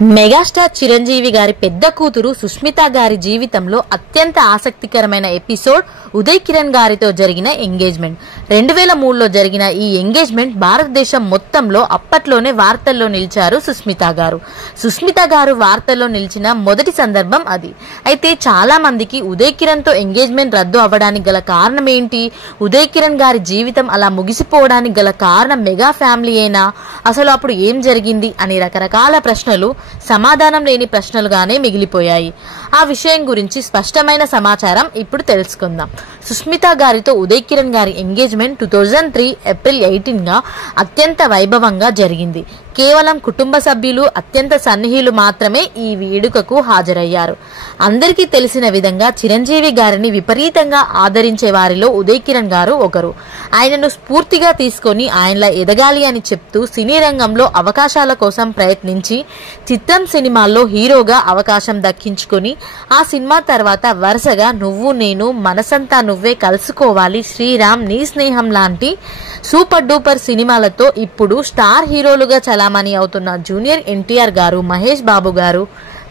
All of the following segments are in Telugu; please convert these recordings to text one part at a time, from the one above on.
మెగాస్టార్ చిరంజీవి గారి పెద్ద కూతురు సుష్మిత గారి జీవితంలో అత్యంత ఆసక్తికరమైన ఎపిసోడ్ ఉదయ్ కిరణ్ గారితో జరిగిన ఎంగేజ్మెంట్. 2003లో జరిగిన ఈ ఎంగేజ్మెంట్ భారతదేశం మొత్తంలో అప్పట్లోనే వార్తల్లో నిలిచారు సుష్మిత గారు. సుష్మిత గారు వార్తల్లో నిలిచిన మొదటి సందర్భం అది. అయితే చాలా మందికి ఉదయ్ కిరణ్ తో ఎంగేజ్మెంట్ రద్దు అవ్వడానికి గల కారణం ఏంటి, ఉదయ్ కిరణ్ గారి జీవితం అలా ముగిసిపోవడానికి గల కారణం మెగా ఫ్యామిలీయేనా, అసలు అప్పుడు ఏం జరిగింది అని రకరకాల ప్రశ్నలు సమాధానం లేని ప్రశ్నలుగానే మిగిలిపోయాయి. ఆ విషయం గురించి స్పష్టమైన సమాచారం ఇప్పుడు తెలుసుకుందాం. సుష్మిత గారితో ఉదయ్ కిరణ్ గారి ఎంగేజ్మెంట్ 2003 ఏప్రిల్ 18గా అత్యంత వైభవంగా జరిగింది. కేవలం కుటుంబ సభ్యులు, అత్యంత సన్నిహితులు మాత్రమే ఈ వేడుకకు హాజరయ్యారు. అందరికీ తెలిసిన విధంగా చిరంజీవి గారిని విపరీతంగా ఆదరించే వారిలో ఉదయ్ కిరణ్ గారు ఒకరు. ఆయనను స్ఫూర్తిగా తీసుకొని ఆయనలా ఎదగాలి అని చెప్తూ సినీ రంగంలో అవకాశాల కోసం ప్రయత్నించి చిత్రం సినిమాల్లో హీరోగా అవకాశం దక్కించుకొని ఆ సినిమా తర్వాత వరుసగా నువ్వు నేను, మనసంతా నువ్వే, కలుసుకోవాలి, శ్రీరామ్, నీ స్నేహం లాంటి సూపర్ డూపర్ సినిమాలతో ఇప్పుడు స్టార్ హీరోలుగా చలామణి అవుతున్న జూనియర్ ఎన్టీఆర్ గారు, మహేష్ బాబు గారు,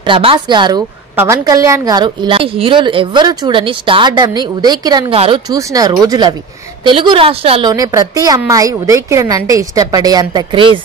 ప్రభాస్ గారు, పవన్ కళ్యాణ్ గారు ఇలాంటి హీరోలు ఎవ్వరూ చూడని స్టార్డమ్ ని ఉదయ్ కిరణ్ గారు చూసిన రోజులవి. తెలుగు రాష్ట్రాల్లోనే ప్రతి అమ్మాయి ఉదయ్ కిరణ్ అంటే ఇష్టపడే అంత క్రేజ్.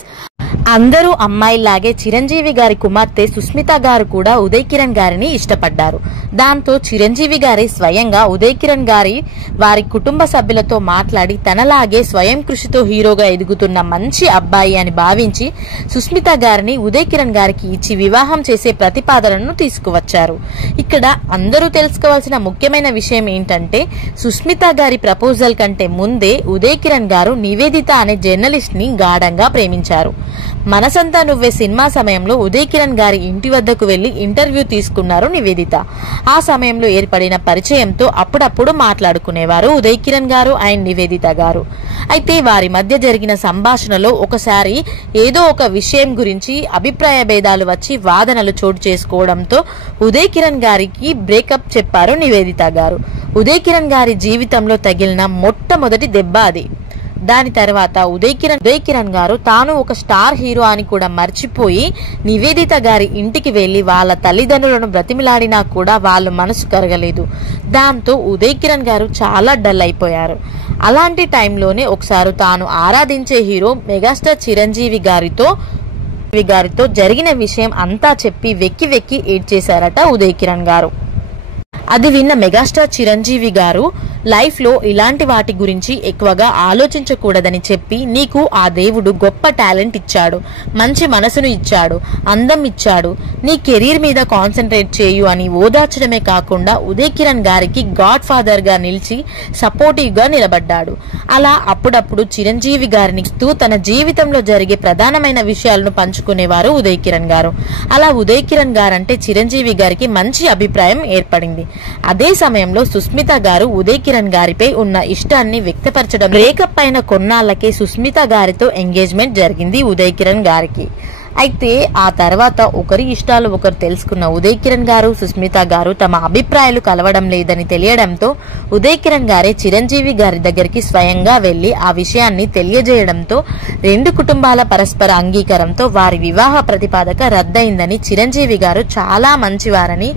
అందరూ అమ్మాయిలాగే చిరంజీవి గారి కుమార్తె సుష్మిత గారు కూడా ఉదయ్ కిరణ్ గారిని ఇష్టపడ్డారు. దాంతో చిరంజీవి గారి స్వయంగా ఉదయ్ కిరణ్ గారి వారి కుటుంబ సభ్యులతో మాట్లాడి తనలాగే స్వయం కృషితో హీరోగా ఎదుగుతున్న మంచి అబ్బాయి అని భావించి సుష్మిత గారిని ఉదయ్ కిరణ్ గారికి ఇచ్చి వివాహం చేసే ప్రతిపాదనను తీసుకువచ్చారు. ఇక్కడ అందరూ తెలుసుకోవాల్సిన ముఖ్యమైన విషయం ఏంటంటే సుష్మిత గారి ప్రపోజల్ కంటే ముందే ఉదయ్ కిరణ్ గారు నివేదిత అనే జర్నలిస్ట్ ని గాఢంగా ప్రేమించారు. మనసంతా నువ్వే సినిమా సమయంలో ఉదయ్ కిరణ్ గారి ఇంటి వద్దకు వెళ్లి ఇంటర్వ్యూ తీసుకున్నారు నివేదిత. ఆ సమయంలో ఏర్పడిన పరిచయంతో అప్పుడప్పుడు మాట్లాడుకునేవారు ఉదయ్ కిరణ్ గారు అండ్ నివేదిత గారు. అయితే వారి మధ్య జరిగిన సంభాషణలో ఒకసారి ఏదో ఒక విషయం గురించి అభిప్రాయ భేదాలు వచ్చి వాదనలు చోటు చేసుకోవడంతో ఉదయ్ కిరణ్ గారికి బ్రేకప్ చెప్పారు నివేదిత గారు. ఉదయ్ కిరణ్ గారి జీవితంలో తగిలిన మొట్టమొదటి దెబ్బ అది. దాని తర్వాత ఉదయ్ కిరణ్ గారు తాను ఒక స్టార్ హీరో అని కూడా మర్చిపోయి నివేదిత గారి ఇంటికి వెళ్లి వాళ్ళ తల్లిదండ్రులను బ్రతిమిలాడినా కూడా వాళ్ళ మనసు కరగలేదు. దాంతో ఉదయ్ కిరణ్ గారు చాలా డల్ అయిపోయారు. అలాంటి టైంలోనే ఒకసారి తాను ఆరాధించే హీరో మెగాస్టార్ చిరంజీవి గారితో జరిగిన విషయం అంతా చెప్పి వెక్కి వెక్కి ఏడ్చేశారట ఉదయ్ కిరణ్ గారు. అది విన్న మెగాస్టార్ చిరంజీవి గారు లైఫ్ లో ఇలాంటి వాటి గురించి ఎక్కువగా ఆలోచించకూడదని చెప్పి నీకు ఆ దేవుడు గొప్ప టాలెంట్ ఇచ్చాడు, మంచి మనసును ఇచ్చాడు, అందం ఇచ్చాడు, నీ కెరీర్ మీద కాన్సన్ట్రేట్ చేయు అని ఓదార్చడమే కాకుండా ఉదయ్ కిరణ్ గారికి గాడ్ ఫాదర్ గా నిలిచి సపోర్టివ్ గా నిలబడ్డాడు. అలా అప్పుడప్పుడు చిరంజీవి గారిని తన జీవితంలో జరిగే ప్రధానమైన విషయాలను పంచుకునేవారు ఉదయ్ కిరణ్ గారు. అలా ఉదయ్ కిరణ్ గారంటే చిరంజీవి గారికి మంచి అభిప్రాయం ఏర్పడింది. అదే సమయంలో సుష్మిత గారు ఉదయ్ కిరణ్ గారిపై ఉన్న ఇష్టాన్ని వ్యక్తపరచడం, బ్రేకప్ అయిన కొన్నాళ్లకే సుష్మిత గారితో ఎంగేజ్మెంట్ జరిగింది ఉదయ్ కిరణ్ గారికి. అయితే ఆ తర్వాత ఒకరి ఇష్టాలు ఒకరు తెలుసుకున్న ఉదయ్ కిరణ్ గారు, సుష్మిత గారు తమ అభిప్రాయాలు కలవడం లేదని తెలియడంతో ఉదయ్ కిరణ్ గారే చిరంజీవి గారి దగ్గరికి స్వయంగా వెళ్లి ఆ విషయాన్ని తెలియజేయడంతో రెండు కుటుంబాల పరస్పర అంగీకారంతో వారి వివాహ ప్రతిపాదక రద్దయిందని, చిరంజీవి గారు చాలా మంచివారని,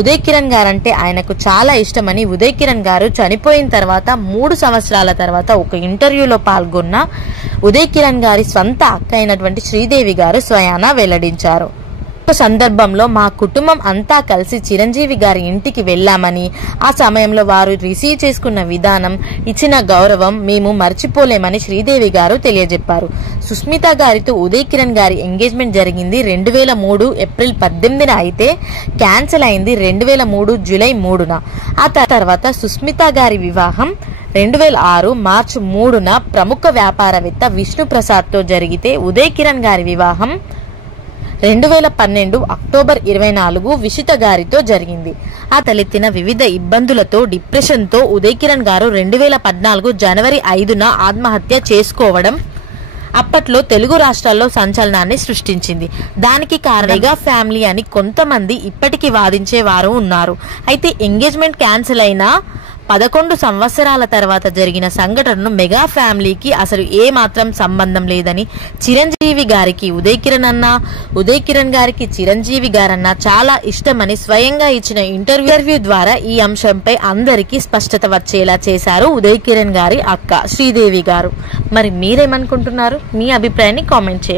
ఉదయ్ కిరణ్ గారంటే ఆయనకు చాలా ఇష్టమని ఉదయ్ కిరణ్ గారు చనిపోయిన తర్వాత 3 సంవత్సరాల తర్వాత ఒక ఇంటర్వ్యూలో పాల్గొన్న ఉదయ్ కిరణ్ గారి స్వంత అక్క అయినటువంటి శ్రీదేవి గారు స్వయానా వెల్లడించారు. ఒక సందర్భంలో మా కుటుంబం అంతా కలిసి చిరంజీవి గారి ఇంటికి వెళ్లామని, ఆ సమయంలో వారు రిసీవ్ చేసుకున్న విధానం, ఇచ్చిన గౌరవం మేము మర్చిపోలేమని శ్రీదేవి గారు తెలియజెప్పారు. సుష్మిత గారితో ఉదయ్ కిరణ్ గారి ఎంగేజ్మెంట్ జరిగింది 2003 ఏప్రిల్ 18న అయితే క్యాన్సిల్ అయింది 2003 జూలై 3న. ఆ తర్వాత సుష్మిత గారి వివాహం 2006 మార్చి 3న ప్రముఖ వ్యాపారవేత్త విష్ణు ప్రసాద్ తో జరిగితే ఉదయ్ కిరణ్ గారి వివాహం 2012 అక్టోబర్ 24 విషిత గారితో జరిగింది. ఆ తలెత్తిన వివిధ ఇబ్బందులతో, డిప్రెషన్ తో ఉదయ్ కిరణ్ గారు 2014 జనవరి 5న ఆత్మహత్య చేసుకోవడం అప్పట్లో తెలుగు రాష్ట్రాల్లో సంచలనాన్ని సృష్టించింది. దానికి కారణంగా ఫ్యామిలీ అని కొంతమంది ఇప్పటికీ వాదించే వారు ఉన్నారు. అయితే ఎంగేజ్మెంట్ క్యాన్సిల్ అయినా 11 సంవత్సరాల తర్వాత జరిగిన సంఘటనను మెగా ఫ్యామిలీకి అసలు ఏ మాత్రం సంబంధం లేదని, చిరంజీవి గారికి ఉదయ్ కిరణ్ అన్న, ఉదయ్ కిరణ్ గారికి చిరంజీవి గారన్న చాలా ఇష్టమని స్వయంగా ఇచ్చిన ఇంటర్వ్యూ ద్వారా ఈ అంశంపై అందరికీ స్పష్టత వచ్చేలా చేశారు ఉదయ్ కిరణ్ గారి అక్క శ్రీదేవి గారు. మరి మీరేమనుకుంటున్నారు? మీ అభిప్రాయాన్ని కామెంట్ చేయండి.